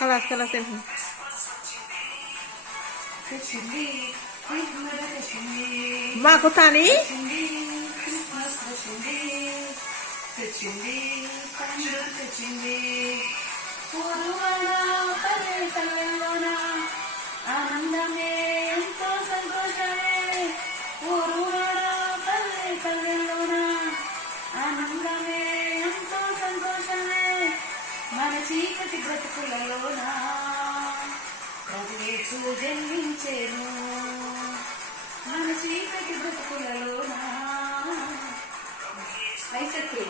خلاص خلاص انهي. معكم تاني. ఆనందమే ఎంతో సంతోషమే ఊరూరడ పల్లె పల్లెల్లోన ఆనందమే ఎంతో సంతోషమే మన చీకటి బ్రతుకులలోన ప్రభుయేసు జన్మించెను మన చీకటి బ్రతుకులలోన ఐసక్కి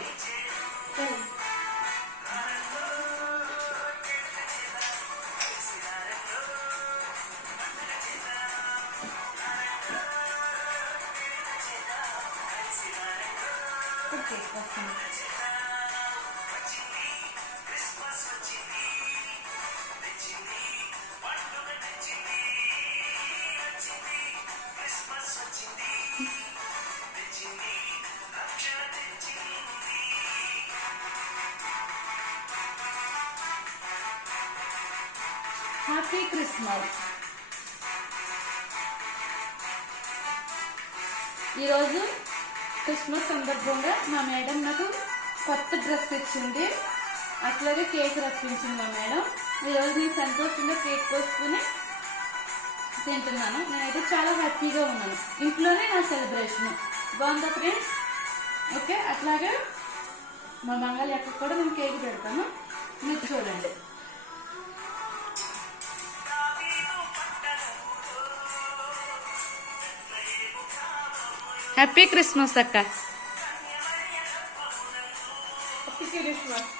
హ్యాపీ క్రిస్మస్. ఈరోజు క్రిస్మస్ సందర్భంగా మా మేడం నాకు కొత్త డ్రెస్ ఇచ్చింది, అట్లాగే కేక్ రప్పించింది మా మేడం. ఈరోజు నేను సంతోషంగా కేక్ కోసుకుని తింటున్నాను. నేనైతే చాలా హ్యాపీగా ఉన్నాను. ఇంట్లోనే నా సెలబ్రేషన్ బాగుందా ఫ్రెండ్స్? ఓకే, అట్లాగే మా మంగళ అక్క కూడా నేను కేక్ పెడతాను, మీరు చూడండి. హ్యాపీ క్రిస్మస్ అక్క. Happy Christmas.